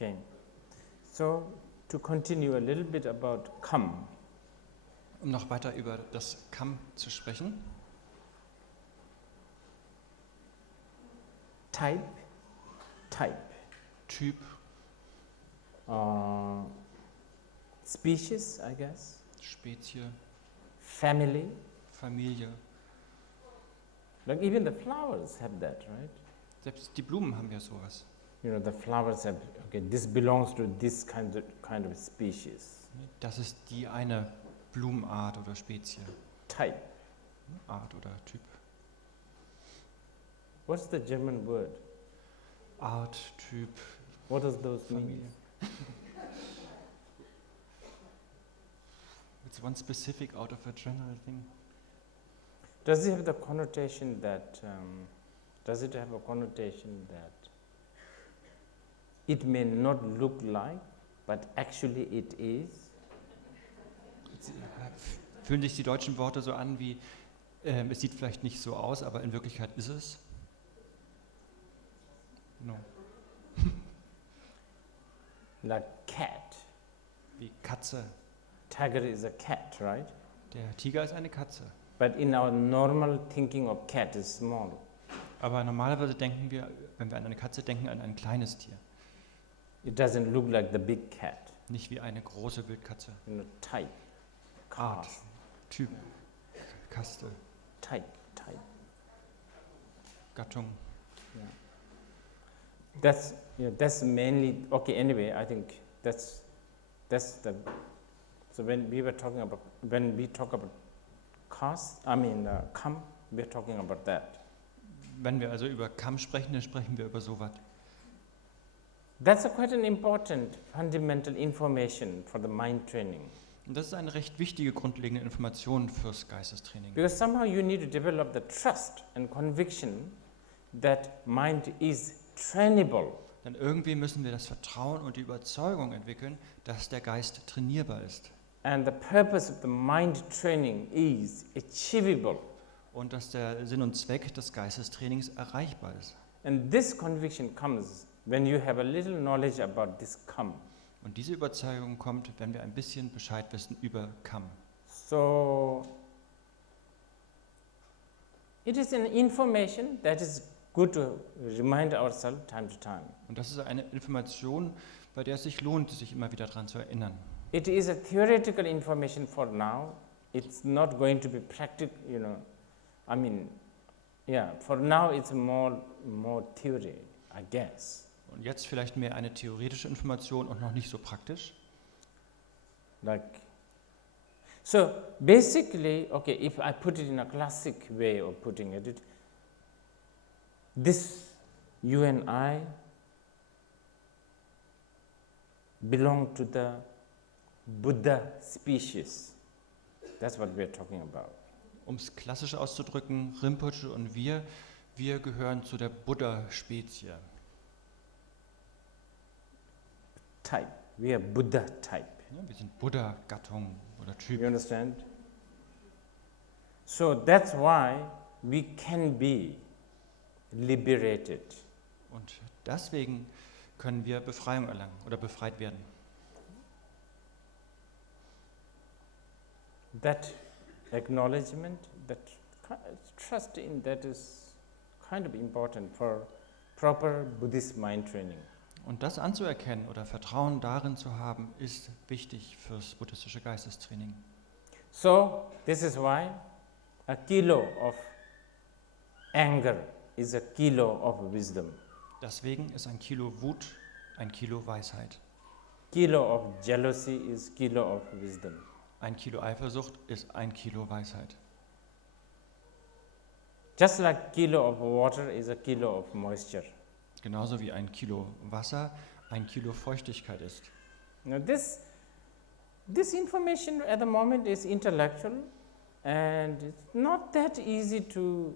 Okay. So to continue a little bit about come. Um noch weiter über das Kam zu sprechen. Type. Typ. Species, I guess. Spezie. Family. Familie. Like even the flowers have that, right? Selbst die Blumen haben ja sowas. You know, the flowers have, okay, this belongs to this kind of species. Das ist die eine Blumenart oder Spezie. Type. Art oder Typ. What's the German word? Art, Typ, What does those Familie. mean? It's one specific out of a general thing. Does it have the connotation that, it may not look like, but actually it is? Fühlen sich die deutschen Worte so an wie, es sieht vielleicht nicht so aus, aber in Wirklichkeit ist es? No. Like cat. Wie Katze. Tiger is a cat, right? Der Tiger ist eine Katze. But in our normal thinking of cat is small. Aber normalerweise denken wir, wenn wir an eine Katze denken, an ein kleines Tier. It doesn't look like the big cat. Nicht wie eine große Wildkatze. You know, type. Art, Caste. Typ, Kaste, Type. Gattung. That's mainly, okay, anyway, I think that's the, so when we talk about caste, come, we're talking about that. Wenn wir also über Kam sprechen, dann sprechen wir über sowas. That's quite an important fundamental information for the mind training. Und das ist eine recht wichtige grundlegende Information fürs Geistestraining. Because somehow you need to develop the trust and conviction that mind is trainable. Denn irgendwie müssen wir das Vertrauen und die Überzeugung entwickeln, dass der Geist trainierbar ist. And the purpose of the mind training is achievable. Und dass der Sinn und Zweck des Geistestrainings erreichbar ist. And this conviction comes when you have a little knowledge about this come. Und diese Überzeugung kommt, wenn wir ein bisschen Bescheid wissen über Kam. So it is an information that is good to remind ourselves time to time. Und das ist eine Information, bei der es sich lohnt, sich immer wieder daran zu erinnern. It is a theoretical information for now. It's not going to be practical, for now it's more theory, I guess. Und jetzt vielleicht mehr eine theoretische Information und noch nicht so praktisch. So basically, okay, if I put it in a classic way of putting it, this you and I belong to the Buddha species. That's what we are talking about. Um es klassisch auszudrücken, Rinpoche und wir gehören zu der Buddha-Spezie. Type. We are Buddha type. Ja, wir sind Buddha-Gattung oder Typ. You understand? So that's why we can be liberated. Und deswegen können wir Befreiung erlangen oder befreit werden. That acknowledgement, that trust in that is kind of important for proper Buddhist mind training. Und das anzuerkennen oder Vertrauen darin zu haben, ist wichtig fürs buddhistische Geistestraining. So this is why a kilo of anger is a kilo of wisdom. Deswegen ist ein Kilo Wut ein Kilo Weisheit. Kilo of jealousy is kilo of wisdom. Ein Kilo Eifersucht ist ein Kilo Weisheit. Just like kilo of water is a kilo of moisture. Genauso wie ein Kilo Wasser ein Kilo Feuchtigkeit ist. Now this information at the moment is intellectual and it's not that easy to,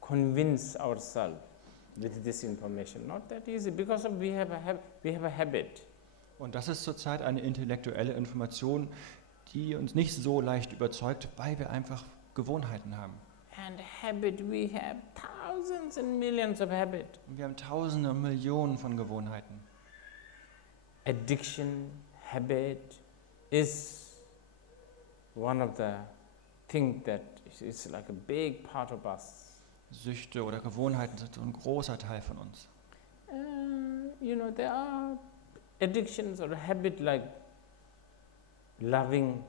convince ourselves with this information. Not that easy because we have a habit. Und das ist zurzeit eine intellektuelle Information, die uns nicht so leicht überzeugt, weil wir einfach Gewohnheiten haben. And habit, we have thousands and millions of habits. Und wir haben Tausende und Millionen von Gewohnheiten. Addiction, habit is one of the things that is like a big part of us. Süchte oder Gewohnheiten sind so ein großer Teil von uns. There are addictions or habit like loving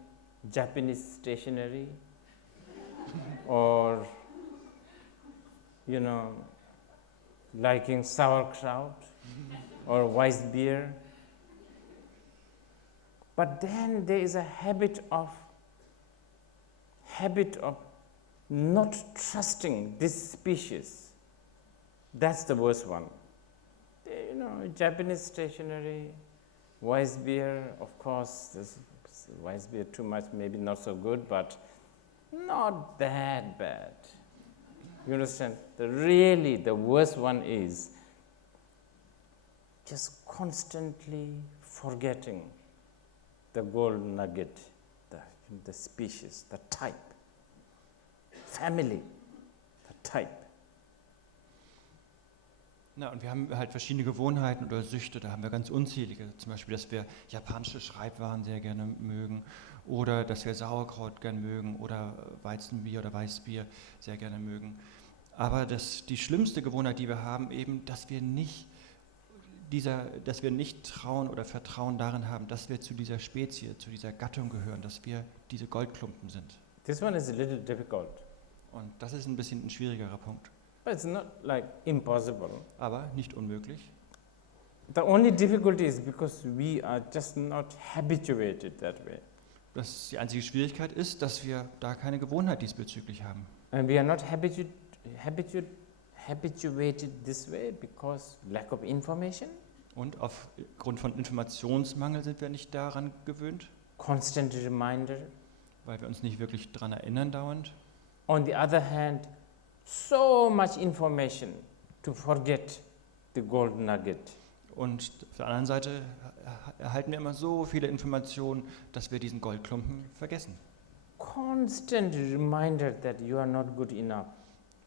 Japanese stationery or, liking sauerkraut or weiss beer. But then there is a habit of not trusting this species. That's the worst one. Japanese stationery, weiss beer, of course, this weiss beer too much, maybe not so good, but not that bad. You understand? The worst one is just constantly forgetting the gold nugget, the species, the type, family, the type. Na, und wir haben halt verschiedene Gewohnheiten oder Süchte, da haben wir ganz unzählige. Zum Beispiel, dass wir japanische Schreibwaren sehr gerne mögen oder dass wir Sauerkraut gerne mögen oder Weizenbier oder Weißbier sehr gerne mögen. Aber die schlimmste Gewohnheit, die wir haben, eben, dass wir nicht trauen oder Vertrauen darin haben, dass wir zu dieser Spezie, zu dieser Gattung gehören, dass wir diese Goldklumpen sind. This one is a little difficult. Und das ist ein bisschen ein schwierigerer Punkt. But it's not like impossible. Aber nicht unmöglich. The only difficulty is because we are just not habituated that way. Die einzige Schwierigkeit ist, dass wir da keine Gewohnheit diesbezüglich haben. And we are not habituated this way because lack of information. Und aufgrund von Informationsmangel sind wir nicht daran gewöhnt. Constant reminder. Weil wir uns nicht wirklich daran erinnern dauernd. On the other hand, so much information to forget the gold nugget. Und auf der anderen Seite erhalten wir immer so viele Informationen, dass wir diesen Goldklumpen vergessen. Constant reminder that you are not good enough.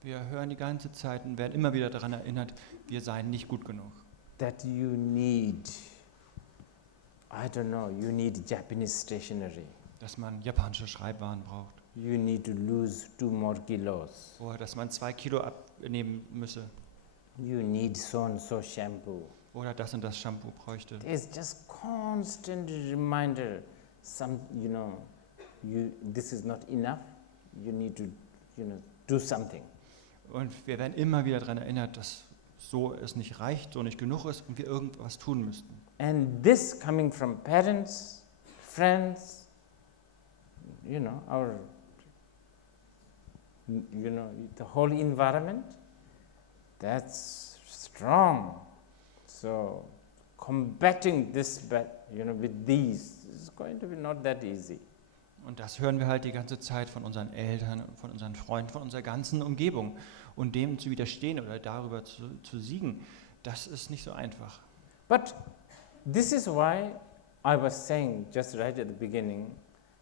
Wir hören die ganze Zeit und werden immer wieder daran erinnert, wir seien nicht gut genug. That you need, you need Japanese stationery. Dass man japanische Schreibwaren braucht. You need to lose 2 more kilos. Oder dass man 2 Kilo abnehmen müsse. You need so and so shampoo. Oder das und das Shampoo bräuchte. There's just constant reminder. This is not enough. You need to, do something. Und wir werden immer wieder daran erinnert, dass so es nicht reicht, so nicht genug ist und wir irgendwas tun müssten. And this coming from parents, friends, the whole environment, that's strong. So combating this, with these is going to be not that easy. Und das hören wir halt die ganze Zeit von unseren Eltern, von unseren Freunden, von unserer ganzen Umgebung. Und dem zu widerstehen oder darüber zu siegen, das ist nicht so einfach. But this is why I was saying just right at the beginning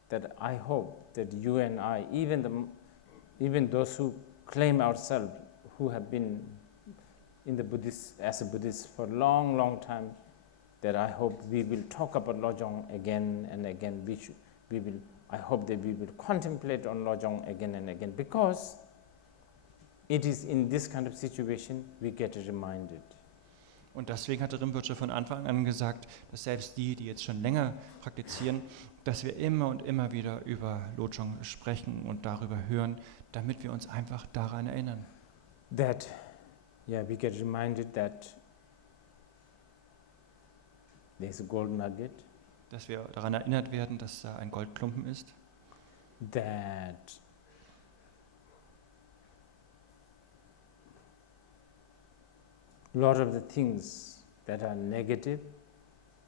that I hope that you and I, even those who claim ourselves, who have been in the as a Buddhist for a long, long time, that I hope we will talk about Lojong again and again. I hope that we will contemplate on Lojong again and again, because it is in this kind of situation we get reminded. Und deswegen hatte Rinpoche von Anfang an gesagt, dass selbst die jetzt schon länger praktizieren, dass wir immer und immer wieder über Lojong sprechen und darüber hören, damit wir uns einfach daran erinnern. That, we get reminded that there's a gold nugget. Dass wir daran erinnert werden, dass da ein Goldklumpen ist. That a lot of the things that are negative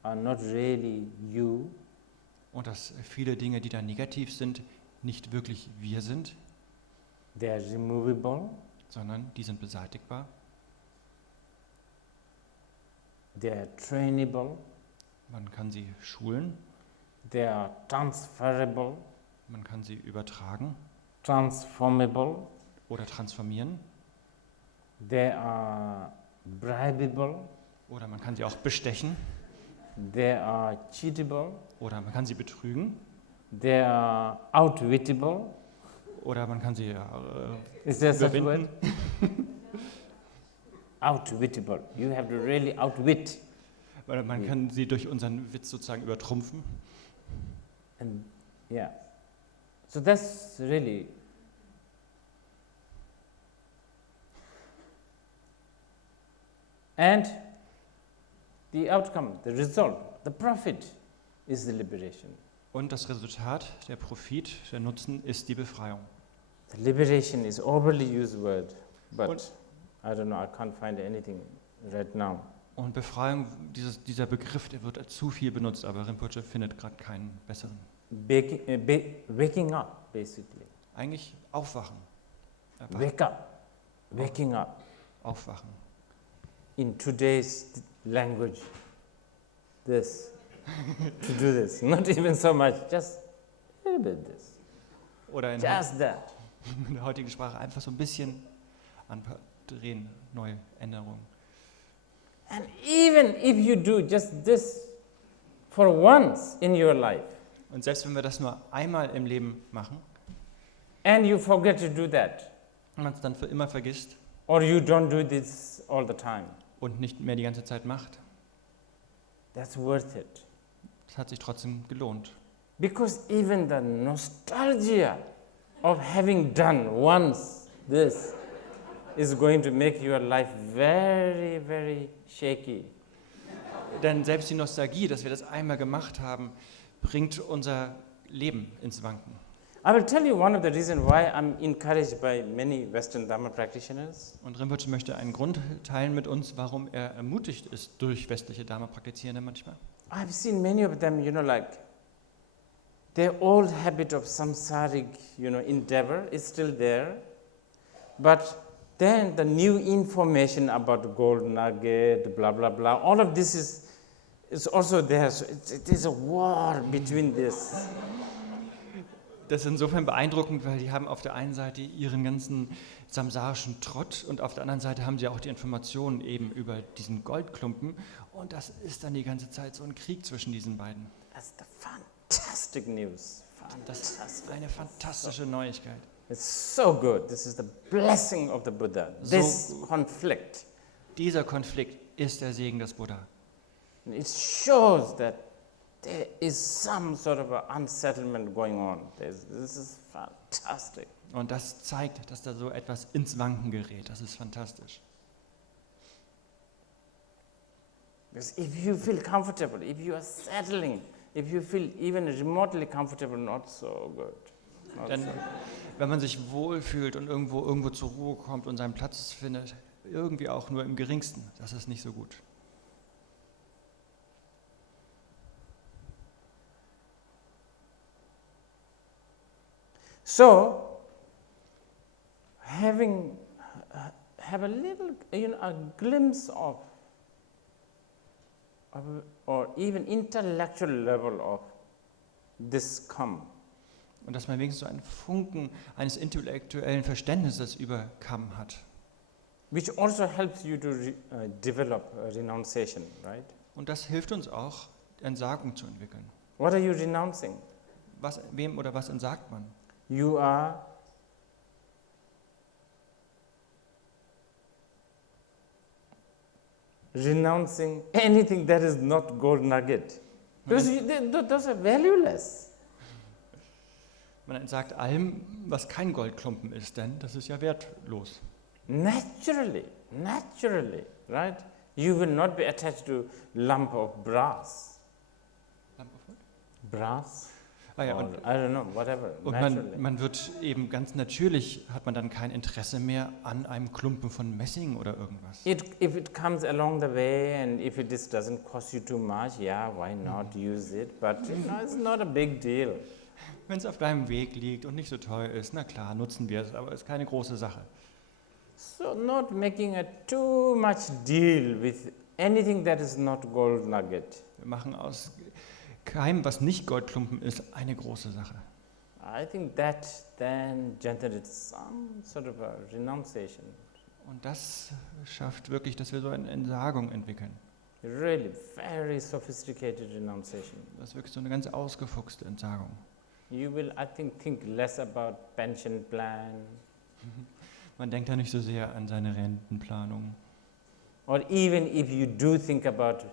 are not really you. Und dass viele Dinge, die da negativ sind, nicht wirklich wir sind. They are removable. Sondern die sind beseitigbar. They are trainable. Man kann sie schulen. They are transferable. Man kann sie übertragen. Transformable. Oder transformieren. They are bribable. Oder man kann sie auch bestechen. They are cheatable. Oder man kann sie betrügen. They are outwittable. Oder man kann sie Is there such a überwinden. word? Outwittable. You have to really outwit. Oder man kann sie durch unseren Witz sozusagen übertrumpfen. And yeah. So that's really and the outcome, the result, the profit is the liberation. Und das Resultat, der Profit, der Nutzen ist die Befreiung. The liberation is overly used word, but Und- I don't know, I can't find anything right now. Und Befreiung, dieser Begriff, der wird zu viel benutzt, aber Rinpoche findet gerade keinen besseren. Waking up, basically. Eigentlich aufwachen. Erwachen. Wake up. Waking up. Aufwachen. In today's language, this, to do this. Not even so much, just a little bit this. Oder in Just that. der heutigen Sprache einfach so ein bisschen andrehen, neue Änderungen. And even if you do just this for once in your life, Und selbst wenn wir das nur einmal im Leben machen and you forget to do that, und man es dann für immer vergisst or you don't do this all the time, und nicht mehr die ganze Zeit macht, that's worth it. das hat sich trotzdem gelohnt. Because even the nostalgia of having done once this is going to make your life very, very shaky. Denn selbst die Nostalgie, dass wir das einmal gemacht haben, bringt unser Leben ins Wanken. I will tell you one of the reasons why I'm encouraged by many Western Dharma practitioners. Und Rinpoche möchte einen Grund teilen mit uns, warum er ermutigt ist durch westliche Dharma-Praktizierende manchmal. I've seen many of them, like their old habit of samsaric, endeavor is still there, but then the new information about gold nugget, blah, blah, blah, all of this is also there. So it is a war between this. Das ist insofern beeindruckend, weil die haben auf der einen Seite ihren ganzen samsarischen Trott und auf der anderen Seite haben sie auch die Informationen eben über diesen Goldklumpen und das ist dann die ganze Zeit so ein Krieg zwischen diesen beiden. That's the fantastic news. Das ist Fantastic. eine fantastische Neuigkeit. It's so good. This is the blessing of the Buddha. This conflict. Dieser Konflikt ist der Segen des Buddha. It shows that there is some sort of a unsettlement going on. This is fantastic. Und das zeigt, dass da so etwas ins Wanken gerät. Das ist fantastisch. Because if you feel comfortable, if you are settling, if you feel even remotely comfortable, not so good. Not Denn so. wenn man sich wohlfühlt und irgendwo zur Ruhe kommt und seinen Platz findet, irgendwie auch nur im geringsten, das ist nicht so gut. So, have a little, a glimpse of or even intellectual level of this come. Und dass man wenigstens so einen Funken eines intellektuellen Verständnisses über Kamm hat. Which also helps you to develop renunciation, right? Und das hilft uns auch, Entsagung zu entwickeln. What are you renouncing? Wem oder was entsagt man? You are renouncing anything that is not gold nugget. Because those are valueless. Man entsagt allem, was kein Goldklumpen ist, denn das ist ja wertlos. Naturally, right? You will not be attached to lump of brass. Brass? Ah ja, Or, und I don't know, whatever. und Naturally. man wird eben ganz natürlich, hat man dann kein Interesse mehr an einem Klumpen von Messing oder irgendwas. If it comes along the way and if it doesn't cost you too much, yeah, why not use it? But it's not a big deal. Wenn es auf deinem Weg liegt und nicht so teuer ist, na klar, nutzen wir es, aber es ist keine große Sache. So not making a too much deal with anything that is not gold nugget. Wir machen aus keinem, was nicht Goldklumpen ist, eine große Sache. I think that then generates some sort of a renunciation. Und das schafft wirklich, dass wir so eine Entsagung entwickeln. Really very sophisticated renunciation. Das ist wirklich so eine ganz ausgefuchste Entsagung. You will, I think less about pension plan. Man denkt da nicht so sehr an seine Rentenplanung. Or even if you do think about,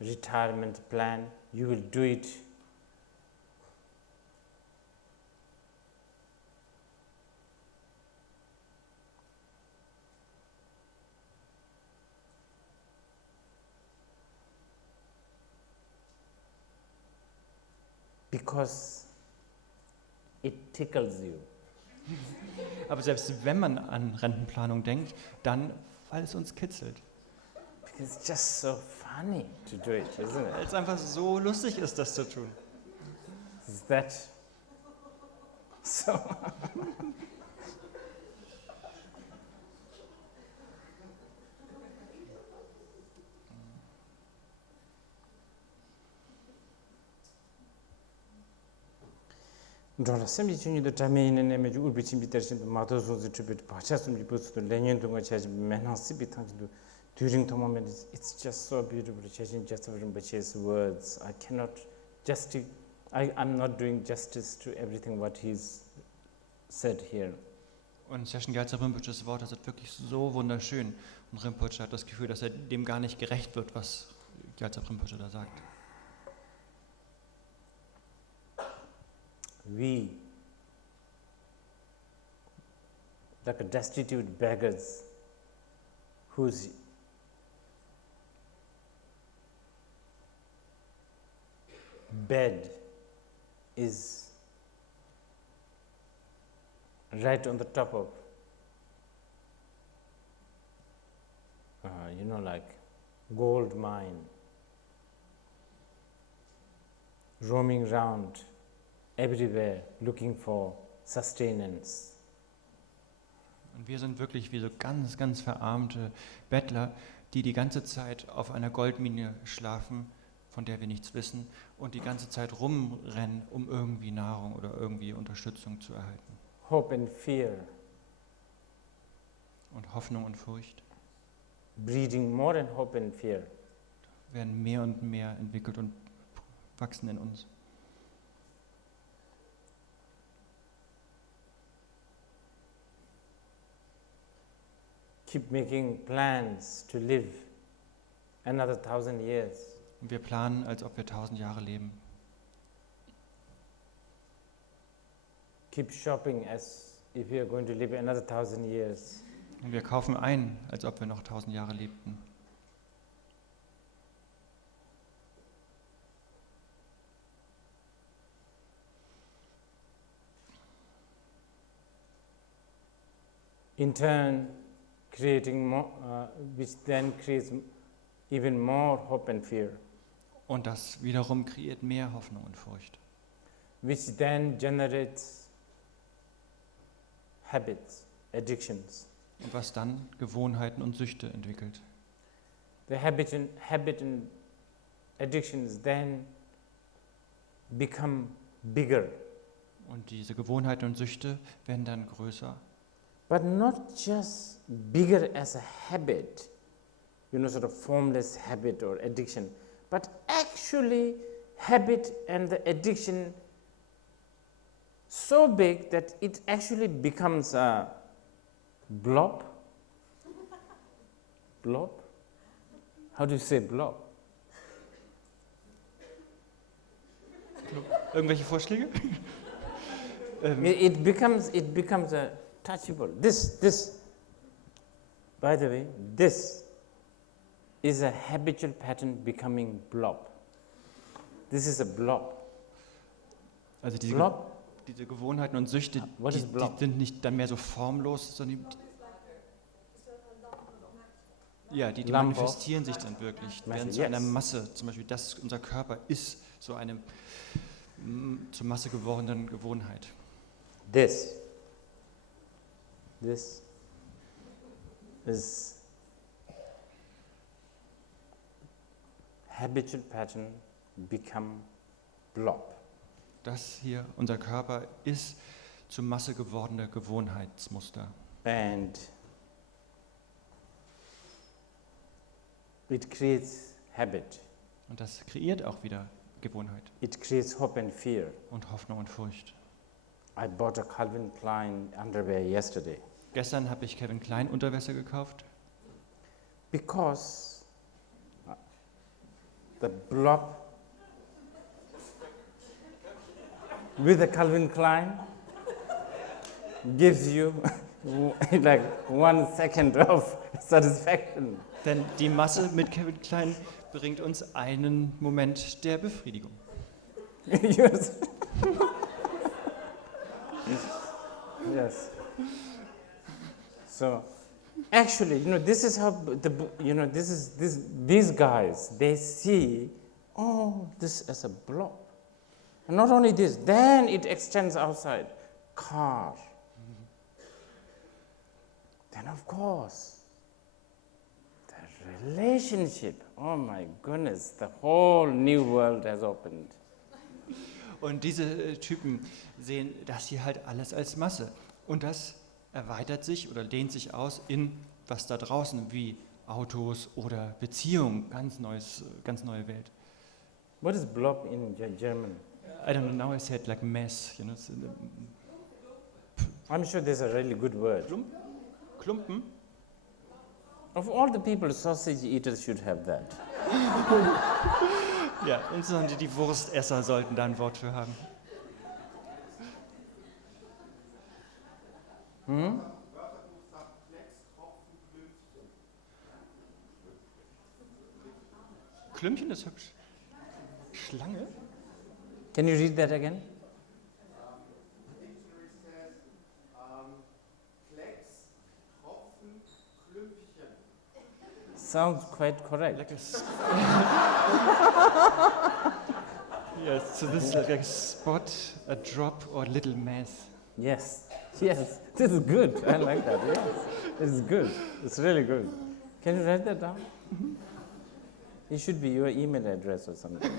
retirement plan, you will do it because it tickles you. Aber selbst wenn man an Rentenplanung denkt, dann, weil es uns kitzelt. Because it's just so funny to do it, isn't it? Weil es einfach so lustig ist, das zu tun. Is that so? Ndora sembi chunyi do tamene ne meju urbi chimbi tersin mato zozi tribute pachasum ji post lenyen tunga chaji menansi bitangi do during the moment it's just so beautiful chasing just from Bache's words. I cannot I'm not doing justice to everything what he's said here. Und Session-Gyatso Rinpoches Wort, das ist wirklich so wunderschön. Und Rinpoche hat das Gefühl, dass er dem gar nicht gerecht wird, was Gyatso Rinpoche da sagt. We, like destitute beggars whose bed is right on the top of, like gold mine, roaming around everywhere looking for sustenance. Und wir sind wirklich wie so ganz, ganz verarmte Bettler, die die ganze Zeit auf einer Goldmine schlafen, von der wir nichts wissen, und die ganze Zeit rumrennen, um irgendwie Nahrung oder irgendwie Unterstützung zu erhalten. Hope and fear. Und Hoffnung und Furcht Breeding more and hope and fear. werden mehr und mehr entwickelt und wachsen in uns. Keep making plans to live another 1,000 years. Und wir planen, als ob wir 1000 Jahre leben. Keep shopping as if you are going to live another 1,000 years. Und wir kaufen ein, als ob wir noch 1000 Jahre lebten. In turn, creating more, which then creates even more hope and fear, Und das wiederum kreiert mehr Hoffnung und Furcht. which then generates habits, addictions. Und was dann Gewohnheiten und Süchte entwickelt. The habit and addictions then become bigger, Und diese Gewohnheiten und Süchte werden dann größer. but not just bigger as a habit, sort of formless habit or addiction, but actually habit and the addiction so big that it actually becomes a blob. Blob? How do you say blob? Irgendwelche Vorschläge? It becomes a touchable. This, by the way, this is a habitual pattern becoming blob. This is a blob. Also Blob? diese Gewohnheiten und Süchte, What is die blob? sind nicht dann mehr so formlos, sondern die Lump of- manifestieren sich dann wirklich, Masse, werden zu einer yes. Masse. Zum Beispiel unser Körper ist so eine zur Masse gewordene Gewohnheit. This is habitual pattern become blob. Das hier, unser Körper, ist zur Masse gewordene Gewohnheitsmuster. And it creates habit. Und das kreiert auch wieder Gewohnheit It creates hope and fear. und Hoffnung und Furcht. I bought a Calvin Klein underwear yesterday Gestern habe ich Calvin Klein Unterwäsche gekauft, because the blob with the Calvin Klein gives you like 1 second of satisfaction. denn die Masse mit Calvin Klein bringt uns einen Moment der Befriedigung. Yes. Yes. So, actually, this is how these guys, they see, this as a blob. And not only this, then it extends outside. Car. Then of course, the relationship. Oh my goodness, the whole new world has opened. Und diese Typen sehen das hier halt alles als Masse. Und das erweitert sich oder dehnt sich aus in was da draußen, wie Autos oder Beziehungen, ganz neue Welt. What is blob in German? I don't know, now I said like mess. It's I'm sure there's a really good word. Klumpen? Of all the people, sausage eaters should have that. Ja, insbesondere die Wurstesser sollten da ein Wort für haben. Klümpchen ist hübsch. Schlange? Can you read that again? Dictionary says Klecks, Tropfen, Klümpchen. Sounds quite correct. Like yes, so this is like a spot, a drop, or little mass. Yes, yes, this is good. I like that. Yes, this is good. It's really good. Can you write that down? It should be your email address or something.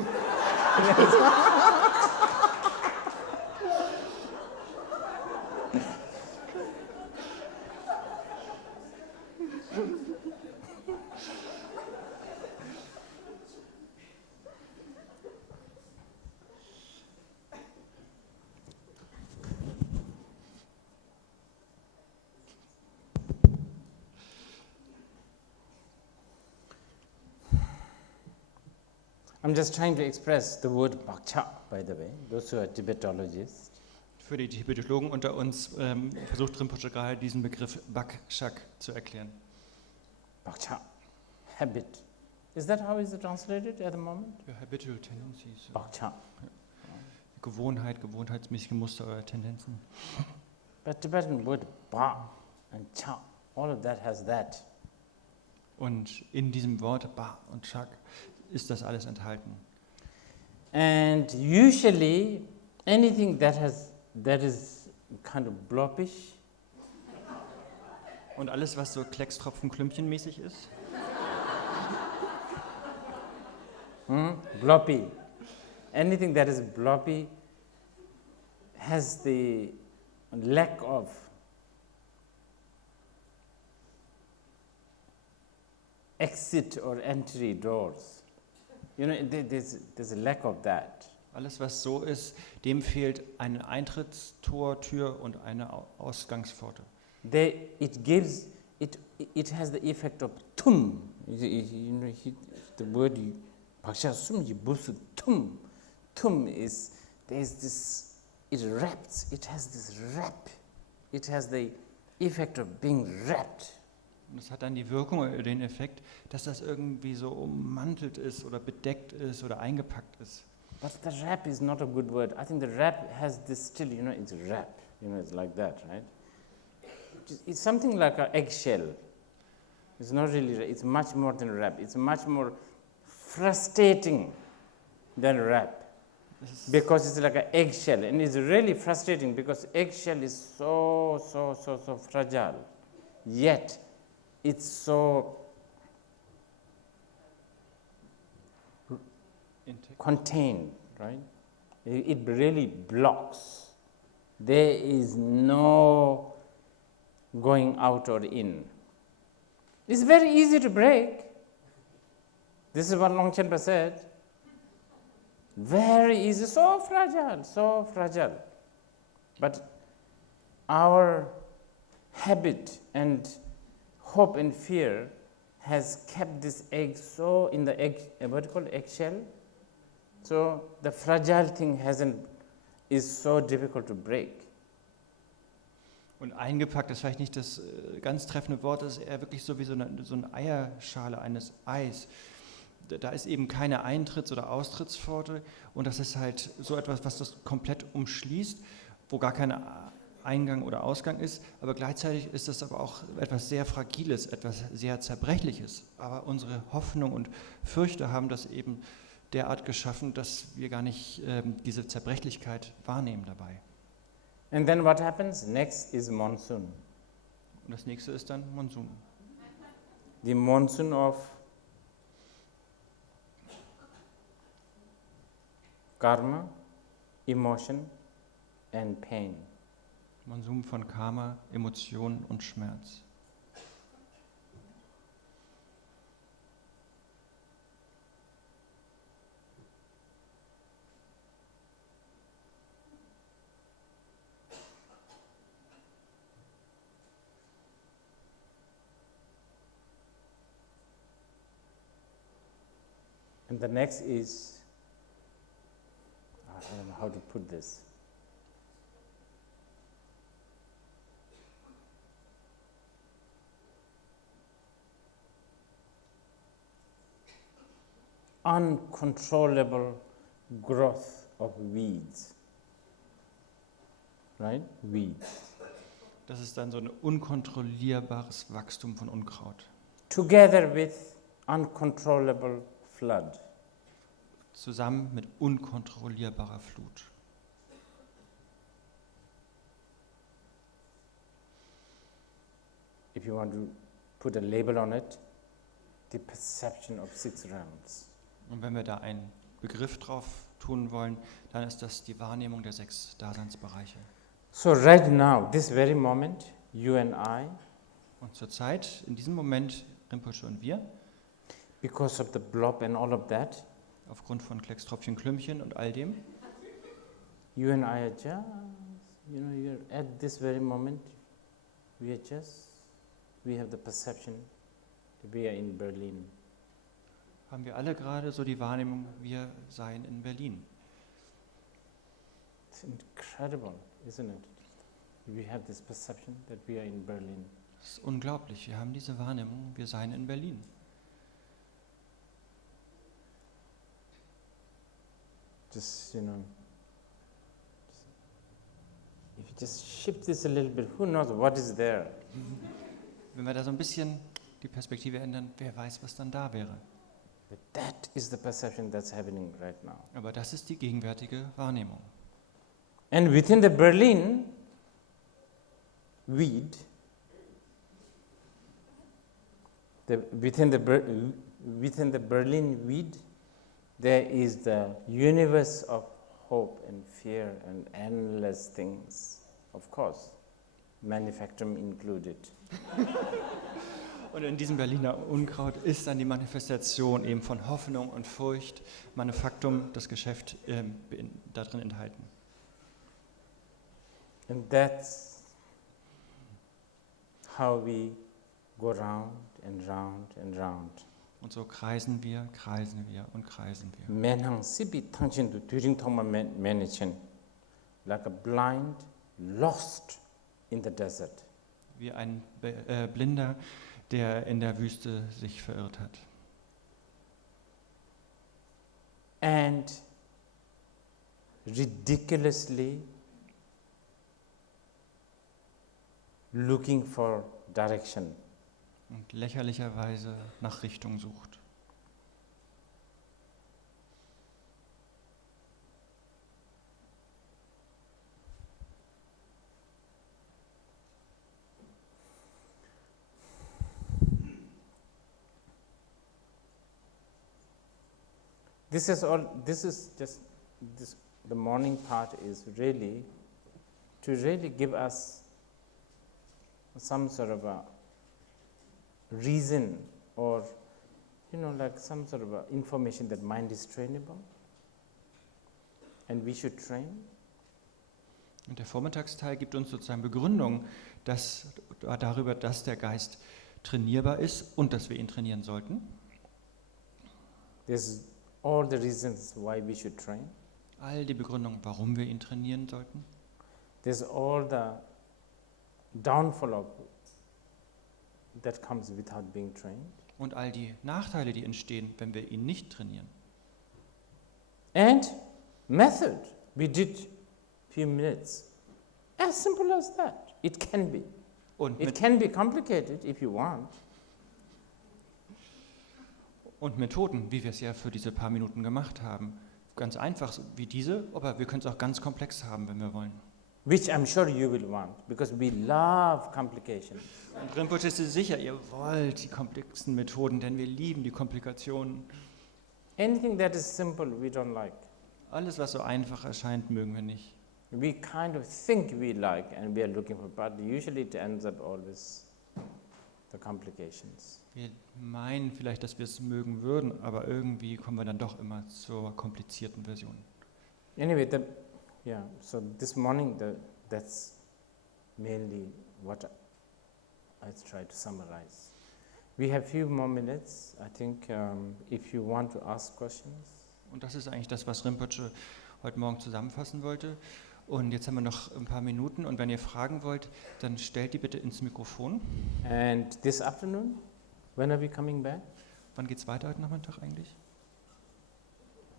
I'm just trying to express the word bakcha, by the way, those who are Tibetologists. Für die Tibetologen unter uns versucht Rinpoche gerade diesen Begriff Bakshak zu erklären. Bakcha, habit. Is that how it's translated at the moment? Ja, habitual tendencies. Bakcha. Gewohnheit, gewohnheitsmäßige Muster oder Tendenzen. But Tibetan word ba and cha, all of that has that. Und in diesem Wort Ba und Chak ist das alles enthalten. And usually anything that is kind of blobbish, Und alles, was so Kleckstropfen, Klümpchenmäßig ist, bloppy, anything that is bloppy has the lack of exit or entry doors. There's a lack of that. alles, was so ist, dem fehlt ein Eintrittstor, Tür und eine Ausgangspforte. It has the effect of tum. The word tum. Tum is, there's this, it wraps, it has this wrap. It has the effect of being wrapped. Und das hat dann die Wirkung oder den Effekt, dass das irgendwie so ummantelt ist oder bedeckt ist oder eingepackt ist. But the wrap is not a good word. I think the wrap has this still, it's wrap. It's like that, right? It's something like an eggshell. It's not really, it's much more than wrap. It's much more frustrating than wrap. Because it's like an eggshell. And it's really frustrating because eggshell is so fragile. Yet, it's so contained, right? It really blocks. There is no going out or in. It's very easy to break. This is what Longchen said. Very easy, so fragile, so fragile. But our habit and hope and fear has kept this egg so in the egg, what do you call it, eggshell? So the fragile thing is so difficult to break. Und eingepackt ist vielleicht nicht das ganz treffende Wort, das ist eher wirklich so wie so eine Eierschale eines Eis. Da ist eben keine Eintritts- oder Austrittspforte und das ist halt so etwas, was das komplett umschließt, wo gar kein Eingang oder Ausgang ist, aber gleichzeitig ist das aber auch etwas sehr Fragiles, etwas sehr Zerbrechliches. Aber unsere Hoffnung und Fürchte haben das eben derart geschaffen, dass wir gar nicht diese Zerbrechlichkeit wahrnehmen dabei. And then what happens? Next is monsoon. Und das nächste ist dann Monsun. The monsoon of karma, emotion and pain. Monsun von Karma, Emotion und Schmerz. And the next is, I don't know how to put this. Uncontrollable growth of weeds. Right? Weeds. Das ist dann so ein unkontrollierbares Wachstum von Unkraut. Together with uncontrollable flood. Zusammen mit unkontrollierbarer Flut. If you want to put a label on it, the perception of 6 realms. Und wenn wir da einen Begriff drauf tun wollen, dann ist das die Wahrnehmung der 6 Daseinsbereiche. So right now, this very moment, you and I, Und zurzeit, in diesem Moment, Rinpoche und wir, because of the blob and all of that, aufgrund von Klecks, Tropfchen, Klümpchen und all dem, you and I are just, you're at this very moment, we have the perception that we are in Berlin. haben wir alle gerade so die Wahrnehmung, wir seien in Berlin. It's incredible, isn't it? We have this perception that we are in Berlin. Das ist unglaublich, wir haben diese Wahrnehmung, wir seien in Berlin. Just, if you just shift this a little bit, who knows what is there? Wenn wir da so ein bisschen die Perspektive ändern, wer weiß, was dann da wäre. But that is the perception that's happening right now. Aber das ist die gegenwärtige Wahrnehmung. And within the Berlin weed, within the Berlin weed, there is the universe of hope and fear and endless things, of course, manufacturing included. Und in diesem Berliner Unkraut ist dann die Manifestation eben von Hoffnung und Furcht, Manufaktum, das Geschäft da drin enthalten. And that's how we go round and round and round. Und so kreisen wir und kreisen wir. Menhang sibi tangchen du during thongma management, like a blind lost in the desert. Wie ein Blinder, der in der Wüste sich verirrt hat. And ridiculously looking for direction. Und lächerlicherweise nach Richtung sucht. This is just the morning part is really to really give us some sort of a reason or, like some sort of a information that mind is trainable and we should train. Und der Vormittagsteil gibt uns sozusagen Begründung darüber, dass der Geist trainierbar ist und dass wir ihn trainieren sollten. There's all the reasons why we should train. All die Begründungen, warum wir ihn trainieren sollten. There's all the downfall of that comes without being trained. Und all die Nachteile, die entstehen, wenn wir ihn nicht trainieren. And method, we did few minutes. As simple as that. It can be. Und It can be complicated if you want. Und Methoden, wie wir es ja für diese paar Minuten gemacht haben. Ganz einfach wie diese, aber wir können es auch ganz komplex haben, wenn wir wollen. Which I'm sure you will want, because we love complications. Und Rinpoche ist sicher, ihr wollt die komplexen Methoden, denn wir lieben die Komplikationen. Anything that is simple, we don't like. Alles, was so einfach erscheint, mögen wir nicht. We kind of think we like and we are looking for, but usually it ends up always the complications. Wir meinen vielleicht, dass wir es mögen würden, aber irgendwie kommen wir dann doch immer zur komplizierten Version. Anyway, so this morning that's mainly what I try to summarize. We have few more minutes. I think if you want to ask questions. Und das ist eigentlich das, was Rinpoche heute Morgen zusammenfassen wollte. Und jetzt haben wir noch ein paar Minuten und wenn ihr fragen wollt, dann stellt die bitte ins Mikrofon. And this afternoon, when are we coming back? Wann geht es weiter heute Nachmittag eigentlich?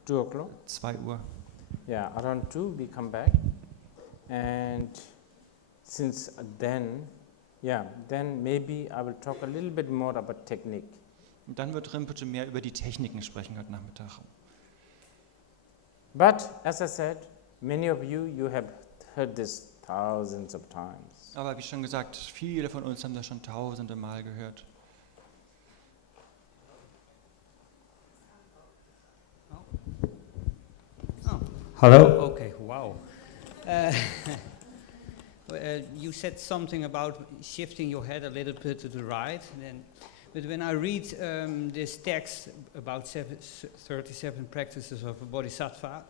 2 o'clock? 2 Uhr. Yeah, around 2 we come back. And since then maybe I will talk a little bit more about technique. Und dann wird Rinpoche mehr über die Techniken sprechen heute Nachmittag. But as I said, many of you have heard this thousands of times. Aber wie schon gesagt, viele von uns haben das schon tausende Mal gehört. Hello? Okay, wow. You said something about shifting your head a little bit to the right. But when I read this text about 37 practices of a bodhisattva,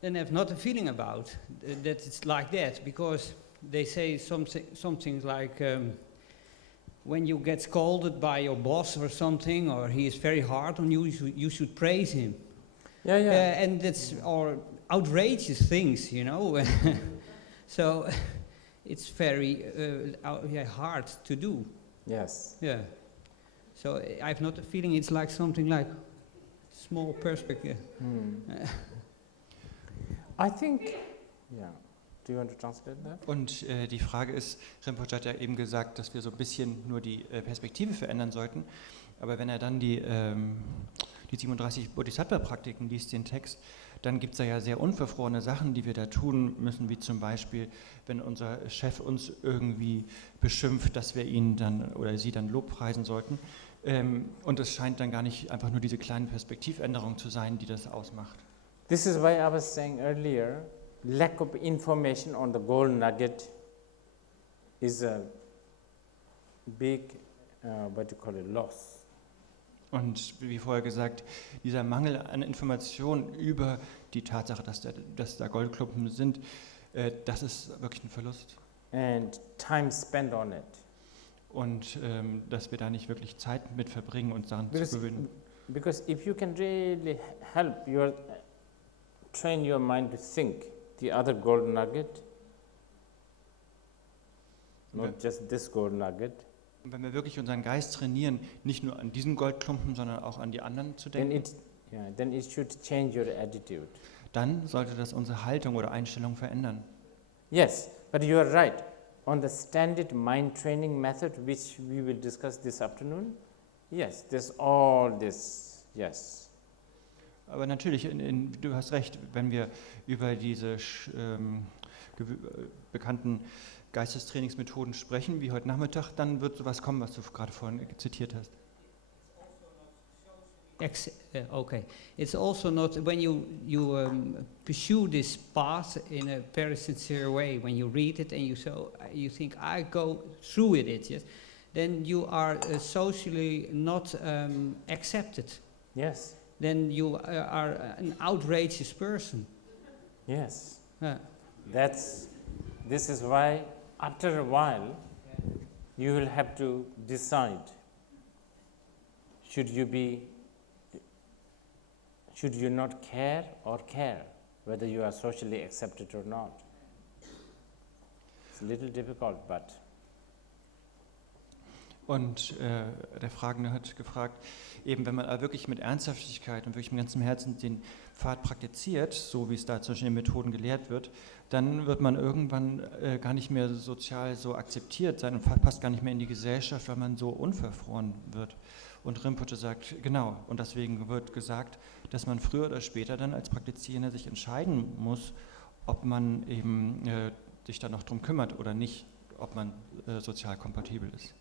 then I have not a feeling about that it's like that, because they say something like when you get scolded by your boss or something, or he is very hard on you, you should praise him. Yeah. And that's all outrageous things, So it's very hard to do. Yes. Yeah. So I have not a feeling it's like something like small perspective. I think, do you want to translate that? Und die Frage ist, Rinpoche hat ja eben gesagt, dass wir so ein bisschen nur die Perspektive verändern sollten. Aber wenn er dann die 37 Bodhisattva-Praktiken liest, den Text, dann gibt es da ja sehr unverfrorene Sachen, die wir da tun müssen, wie zum Beispiel, wenn unser Chef uns irgendwie beschimpft, dass wir ihn dann oder sie dann lobpreisen sollten. Und es scheint dann gar nicht einfach nur diese kleinen Perspektivänderungen zu sein, die das ausmacht. This is why I was saying earlier, lack of information on the gold nugget is a big, loss. Und wie vorher gesagt, dieser Mangel an Informationen über die Tatsache, dass da Goldklumpen sind, das ist wirklich ein Verlust. And time spent on it. Und dass wir da nicht wirklich Zeit mit verbringen, uns daran zu gewöhnen. Because if you can really train your mind to think the other gold nugget, not just this gold nugget. Und wenn wir wirklich unseren Geist trainieren, nicht nur an diesen Goldklumpen, sondern auch an die anderen zu denken, then it should change your attitude. Dann sollte das unsere Haltung oder Einstellung verändern. Yes, but you are right. On the standard mind training method, which we will discuss this afternoon, yes, there's all this, yes. Aber natürlich, du hast recht, wenn wir über diese bekannten Geistestrainingsmethoden sprechen, wie heute Nachmittag, dann wird sowas kommen, was du gerade vorhin zitiert hast. Okay. It's also not when you pursue this path in a very sincere way. When you read it and you think I go through with it, yes, then you are socially not accepted. Yes. Then you are an outrageous person. Yes. This is why after a while you will have to decide, should you not care or care, whether you are socially accepted or not. It's a little difficult, but. Und der Fragende hat gefragt, eben wenn man wirklich mit Ernsthaftigkeit und wirklich mit ganzem Herzen den Pfad praktiziert, so wie es da zwischen den Methoden gelehrt wird, dann wird man irgendwann gar nicht mehr sozial so akzeptiert sein und passt gar nicht mehr in die Gesellschaft, weil man so unverfroren wird. Und Rinpoche sagt, genau, und deswegen wird gesagt, dass man früher oder später dann als Praktizierender sich entscheiden muss, ob man eben sich da noch drum kümmert oder nicht, ob man sozial kompatibel ist.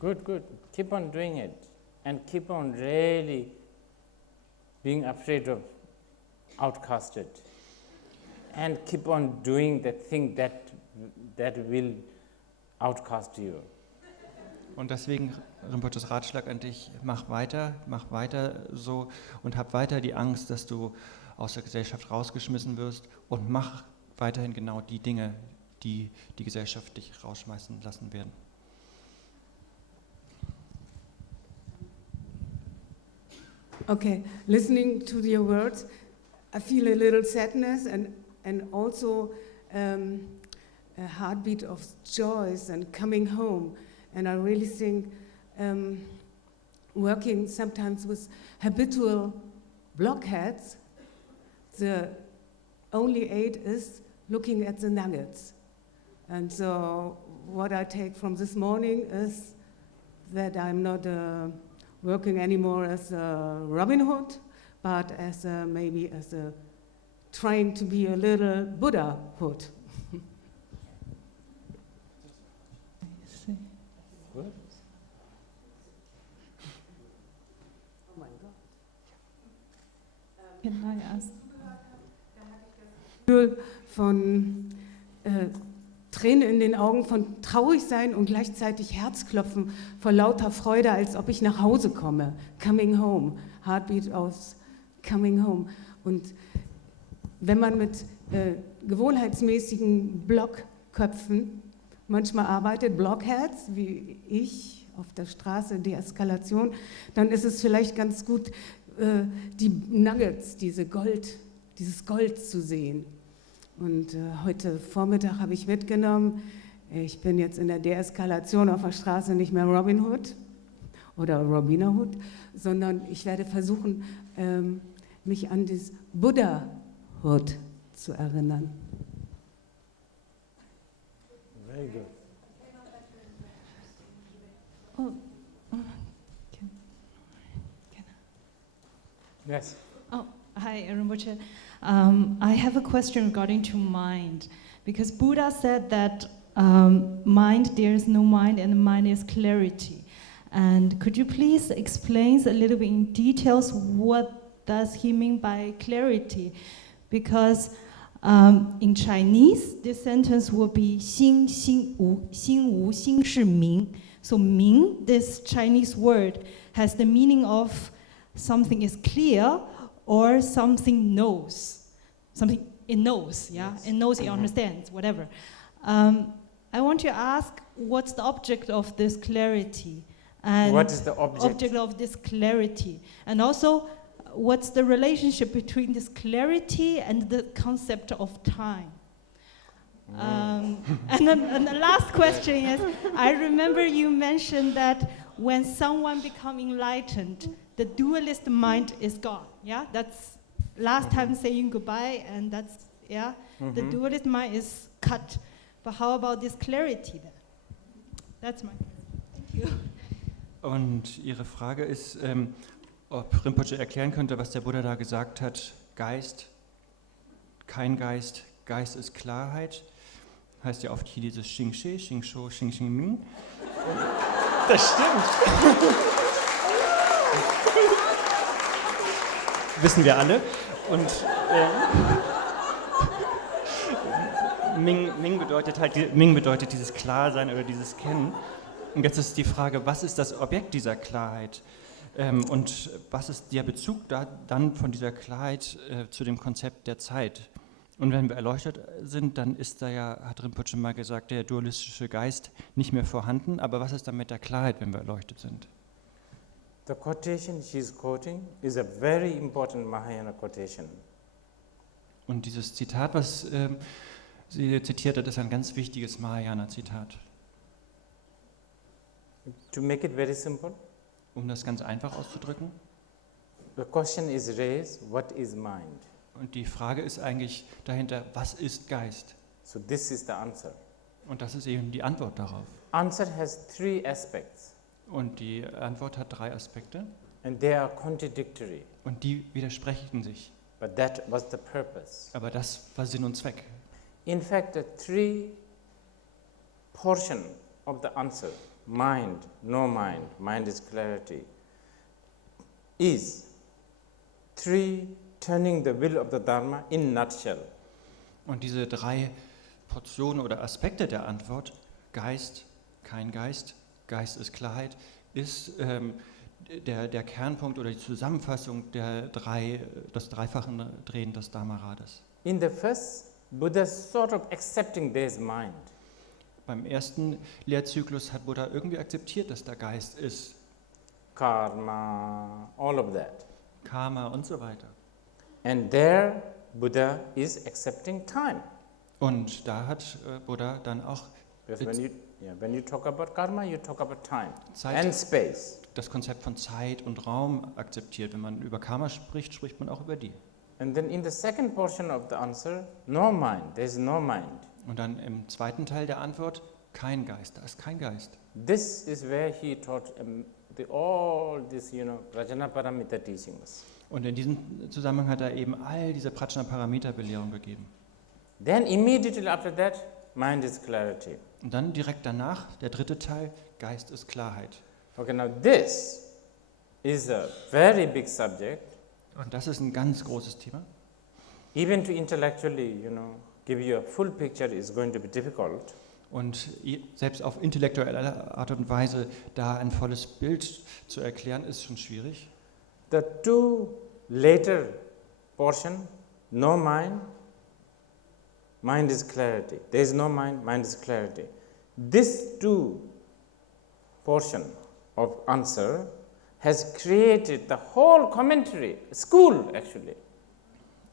Good, good. Keep on doing it and keep on really being afraid of outcasted and keep on doing the thing that will outcast you. Und deswegen Rinpoches Ratschlag an dich, mach weiter so und hab weiter die Angst, dass du aus der Gesellschaft rausgeschmissen wirst und mach weiterhin genau die Dinge, die die Gesellschaft dich rausschmeißen lassen werden. Okay, listening to your words, I feel a little sadness and also a heartbeat of joy and coming home. And I really think working sometimes with habitual blockheads, the only aid is looking at the nuggets. And so what I take from this morning is that I'm not working anymore as a Robin Hood, but as maybe as a trying to be a little Buddha-hood. Good. Oh mein Gott. Can I ask? Von Tränen in den Augen, von traurig sein und gleichzeitig Herzklopfen vor lauter Freude, als ob ich nach Hause komme. Coming home, Heartbeat aus Coming home. Und wenn man mit gewohnheitsmäßigen Blockköpfen manchmal arbeitet, Blockheads, wie ich auf der Straße, Deeskalation, dann ist es vielleicht ganz gut, die Nuggets, dieses Gold zu sehen. Und heute Vormittag habe ich mitgenommen, ich bin jetzt in der Deeskalation auf der Straße nicht mehr Robin Hood oder Robina Hood, sondern ich werde versuchen, mich an das Buddha-Hood zu erinnern. Very good. Oh, Yes. oh, hi, Rinpoche. I have a question regarding to mind, because Buddha said that mind, there is no mind, and mind is clarity. And could you please explain a little bit in details what does he mean by clarity? Because in Chinese, this sentence will be 心无心是明. So 明, this Chinese word, has the meaning of something is clear or something knows. Something it knows, yeah? Yes. It knows, it understands, whatever. I want to ask, what's the object of this clarity? And What is the object? of this clarity? And also, what's the relationship between this clarity and the concept of time? And the last question is, I remember you mentioned that when someone becomes enlightened, the dualist mind is gone. Yeah, that's last time saying goodbye, and that's, yeah, the dualist mind is cut. But how about this clarity then? That's my question. Thank you. Und ihre Frage ist, ob Rinpoche erklären könnte, was der Buddha da gesagt hat. Geist, kein Geist, Geist ist Klarheit. Heißt ja oft hier dieses Xing She, Xing Shou, Xing Xing Ming. Das stimmt. wissen wir alle. Und Ming bedeutet dieses Klarsein oder dieses Kennen. Und jetzt ist die Frage, was ist das Objekt dieser Klarheit? Und was ist der Bezug dann von dieser Klarheit zu dem Konzept der Zeit? Und wenn wir erleuchtet sind, dann ist da ja, hat Rinpoche mal gesagt, der dualistische Geist nicht mehr vorhanden. Aber was ist dann mit der Klarheit, wenn wir erleuchtet sind? The quotation she's quoting is a very important Mahayana quotation. Und dieses Zitat, was sie zitiert hat, ist ein ganz wichtiges Mahayana-Zitat. To make it very simple, Um das ganz einfach auszudrücken. the question is raised, what is mind? Und die Frage ist eigentlich dahinter, was ist Geist? So this is the answer. Und das ist eben die Antwort darauf. Answer has three aspects, Und die Antwort hat 3 Aspekte and they are contradictory, und die widersprechen sich. but that was the purpose. Aber das war Sinn und Zweck. In fact, the three portion of the answer, mind, no mind, mind is clarity, is three turning the will of the Dharma in nutshell. Und diese 3 Portionen oder Aspekte der Antwort, Geist, kein Geist, Geist ist Klarheit, ist der Kernpunkt oder die Zusammenfassung des dreifachen Drehen des Dharmarades. In the first, Buddha sort of accepting there is mind. Beim ersten Lehrzyklus hat Buddha irgendwie akzeptiert, dass da Geist ist, Karma, all of that. Karma und so weiter. And there, Buddha is accepting time. Und da hat Buddha dann auch Because when you talk about karma, you talk about time Zeit, and space. das Konzept von Zeit und Raum akzeptiert. Wenn man über Karma spricht, spricht man auch über die. And then in the second portion of the answer, no mind, there is no mind. Und dann im zweiten Teil der Antwort, kein Geist, da ist kein Geist. This is where he taught all this, Prajnaparamita teachings. Und in diesem Zusammenhang hat er eben all diese Prajnaparamita-Belehrung gegeben. Then immediately after that, mind is clarity. Und dann direkt danach, der dritte Teil, Geist ist Klarheit. Okay, now this is a very big subject. Und das ist ein ganz großes Thema. Even to intellectually, give you a full picture is going to be difficult. Und selbst auf intellektuelle Art und Weise da ein volles Bild zu erklären, ist schon schwierig. The two later portion, no mind, mind is clarity. There is no mind, mind is clarity. This two portion of answer has created the whole commentary, school actually.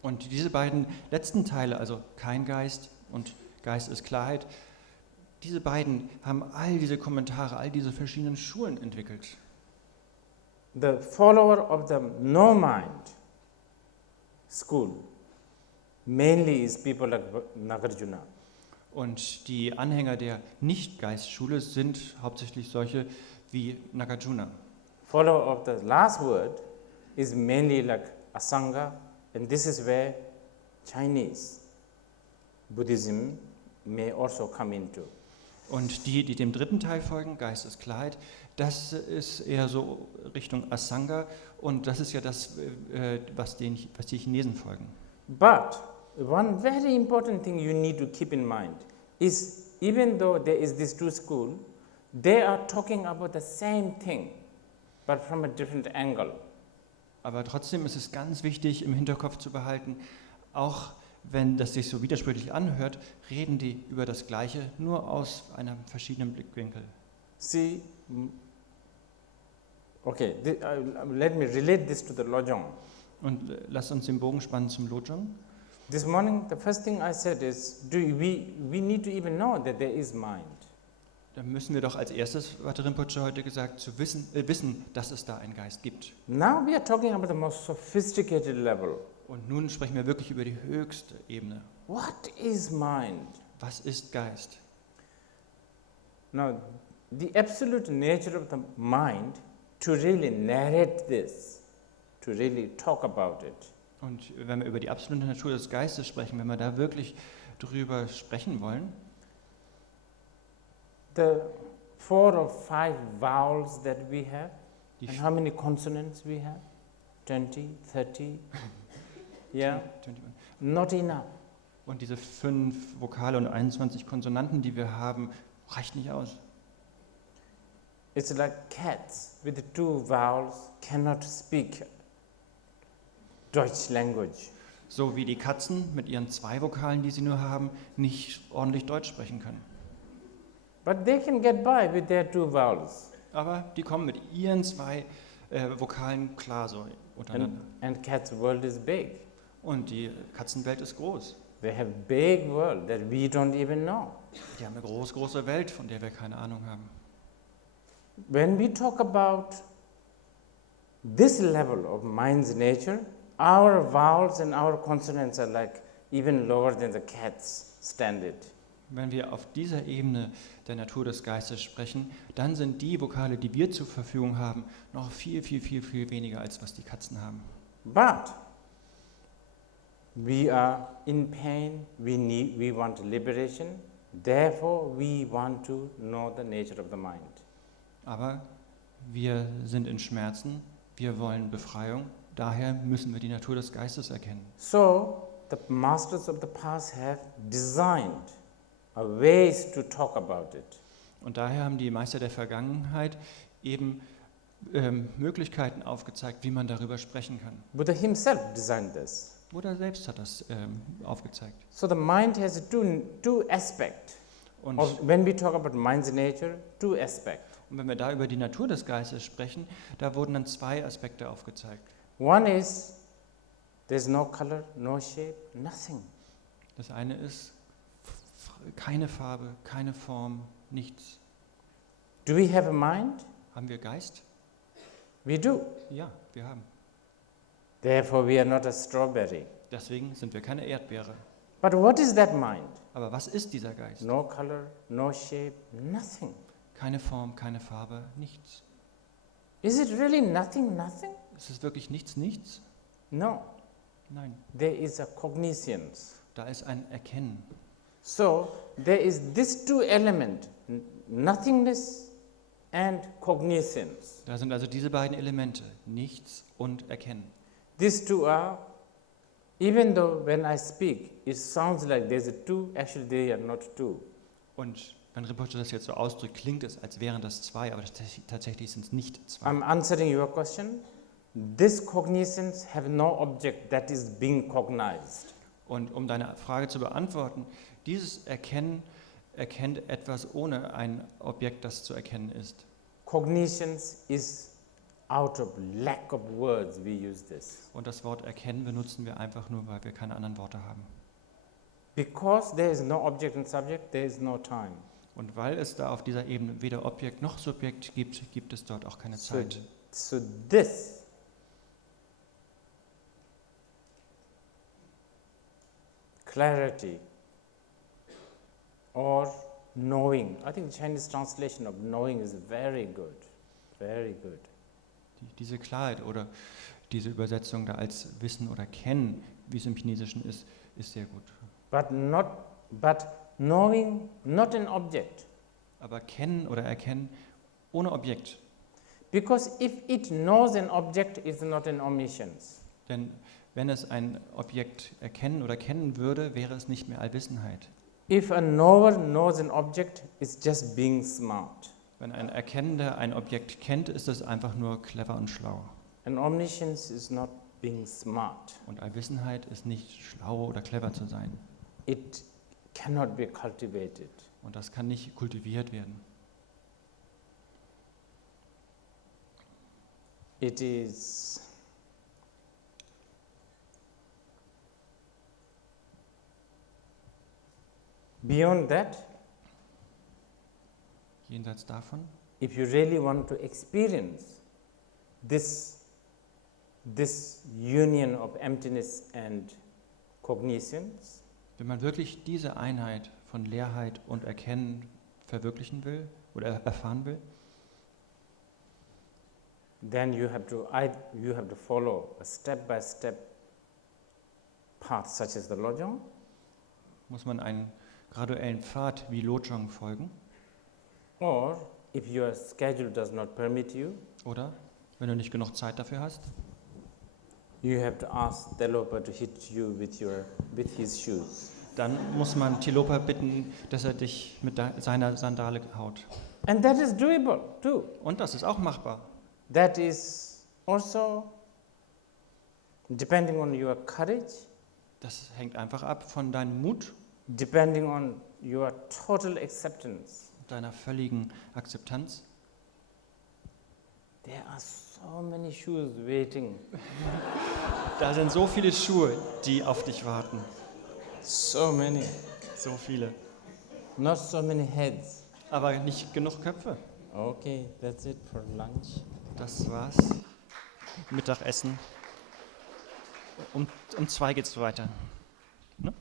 Und diese beiden letzten Teile, also kein Geist und Geist ist Klarheit, diese beiden haben all diese Kommentare, all diese verschiedenen Schulen entwickelt. The follower of the no mind school mainly is people like Nagarjuna. Und die Anhänger der Nicht-Geist-Schule sind hauptsächlich solche wie Nagarjuna. Follower of the last word is mainly like Asanga, and this is where Chinese Buddhism may also come into. Und die dem dritten Teil folgen, Geist ist Klarheit, das ist eher so Richtung Asanga und das ist ja das, was die Chinesen folgen. But one very important thing you need to keep in mind is even though there is this two school, they are talking about the same thing, but from a different angle. Aber trotzdem ist es ganz wichtig im Hinterkopf zu behalten, auch wenn das sich so widersprüchlich anhört, reden die über das Gleiche, nur aus einem verschiedenen Blickwinkel. See, okay, let me relate this to the Lojong. Und lasst uns den Bogen spannen zum Lojong. This morning, the first thing I said is, we need to even know that there is mind. Da müssen wir doch als erstes, hat Rinpoche heute gesagt, zu wissen, dass es da einen Geist gibt. Now we are talking about the most sophisticated level. Und nun sprechen wir wirklich über die höchste Ebene. What is mind? Was ist Geist? Now, the absolute nature of the mind, to really narrate this, to really talk about it, Und wenn wir über die absolute Natur des Geistes sprechen, wenn wir da wirklich drüber sprechen wollen, the 4 or 5 vowels that we have, die, and how many consonants we have, 20, 30. Yeah, 21. not enough. Und diese 5 Vokale und 21 Konsonanten, die wir haben, reicht nicht aus. It's like cats with 2 vowels cannot speak Deutsch language. So wie die Katzen mit ihren 2 Vokalen, die sie nur haben, nicht ordentlich Deutsch sprechen können. But they can get by with their 2 vowels. Aber die kommen mit ihren 2 Vokalen klar so untereinander. And cats' world is big. Und die Katzenwelt ist groß. They have big world that we don't even know. Die haben eine große Welt, von der wir keine Ahnung haben. When we talk about this level of mind's nature, our vowels and our consonants are like even lower than the cat's standard. Wenn wir auf dieser Ebene der Natur des Geistes sprechen, dann sind die Vokale, die wir zur Verfügung haben, noch viel weniger, als was die Katzen haben. But we are in pain, we want liberation, therefore we want to know the nature of the mind. Aber wir sind in Schmerzen, wir wollen Befreiung, daher müssen wir die Natur des Geistes erkennen. So the masters of the past have designed ways to talk about it. Und daher haben die Meister der Vergangenheit eben Möglichkeiten aufgezeigt, wie man darüber sprechen kann. Buddha himself designed this. Buddha selbst hat das aufgezeigt. So the mind has two aspects. Und, When we talk about mind's nature, 2 aspects. und wenn wir da über die Natur des Geistes sprechen, da wurden dann 2 Aspekte aufgezeigt. One is there's no color, no shape, nothing. Das eine ist keine Farbe, keine Form, nichts. Do we have a mind? Haben wir Geist? We do. Ja, wir haben. Therefore we are not a strawberry. Deswegen sind wir keine Erdbeere. But what is that mind? Aber was ist dieser Geist? No color, no shape, nothing. Keine Form, keine Farbe, nichts. Is it really nothing, nothing? Ist es wirklich nichts, nichts? No. Nein, There is a cognizance. da ist ein Erkennen. So there is this 2 element, nothingness and cognizance. Da sind also diese beiden Elemente, nichts und Erkennen. These 2 are, even though when I speak, it sounds like there's a 2, actually they are not 2. Und wenn Rinpoche das jetzt so ausdrückt, klingt es, als wären das 2, aber tatsächlich sind es nicht 2. I'm answering your question. This cognizance have no object that is being cognized. Und um deine Frage zu beantworten, dieses Erkennen erkennt etwas ohne ein Objekt, das zu erkennen ist. Cognitions is out of lack of words we use this. Und das Wort Erkennen benutzen wir einfach nur, weil wir keine anderen Worte haben. Because there is no object and subject, there is no time. Und weil es da auf dieser Ebene weder Objekt noch Subjekt gibt, gibt es dort auch keine Zeit. So this clarity or knowing, I think the Chinese translation of knowing is very good, very good. Diese Klarheit oder diese Übersetzung da als Wissen oder Kennen, wie es im Chinesischen ist, ist sehr gut. But knowing not an object. Aber kennen oder erkennen ohne Objekt. Because if it knows an object, it's not an omniscience. Denn wenn es ein Objekt erkennen oder kennen würde, wäre es nicht mehr Allwissenheit. If a knower knows an object, it's just being smart. Wenn ein Erkennender ein Objekt kennt, ist es einfach nur clever und schlau. An omniscience is not being smart. Und Allwissenheit ist nicht schlau oder clever zu sein. It cannot be cultivated. Und das kann nicht kultiviert werden. It is beyond that. Jenseits davon, If you really want to experience this union of emptiness and cognitions, wenn man wirklich diese Einheit von Leerheit und Erkennen verwirklichen will oder erfahren will, then you have to follow a step-by-step path such as the Lojong, muss man einen graduellen Pfad wie Lojong folgen. or if your schedule does not permit you, Oder, wenn du nicht genug Zeit dafür hast, you have to ask the leopard to hit you with his shoes. Dann muss man Tilopa bitten, dass er dich mit seiner Sandale haut. And that is doable too. Und das ist auch machbar. That is also depending on your courage, Das hängt einfach ab von deinem Mut, depending on your total acceptance. deiner völligen Akzeptanz. There are so many shoes waiting. Da sind so viele Schuhe, die auf dich warten. So many. So viele. Not so many heads. Aber nicht genug Köpfe. Okay, that's it for lunch. Das war's. Mittagessen. Um 2 geht's weiter. Ne?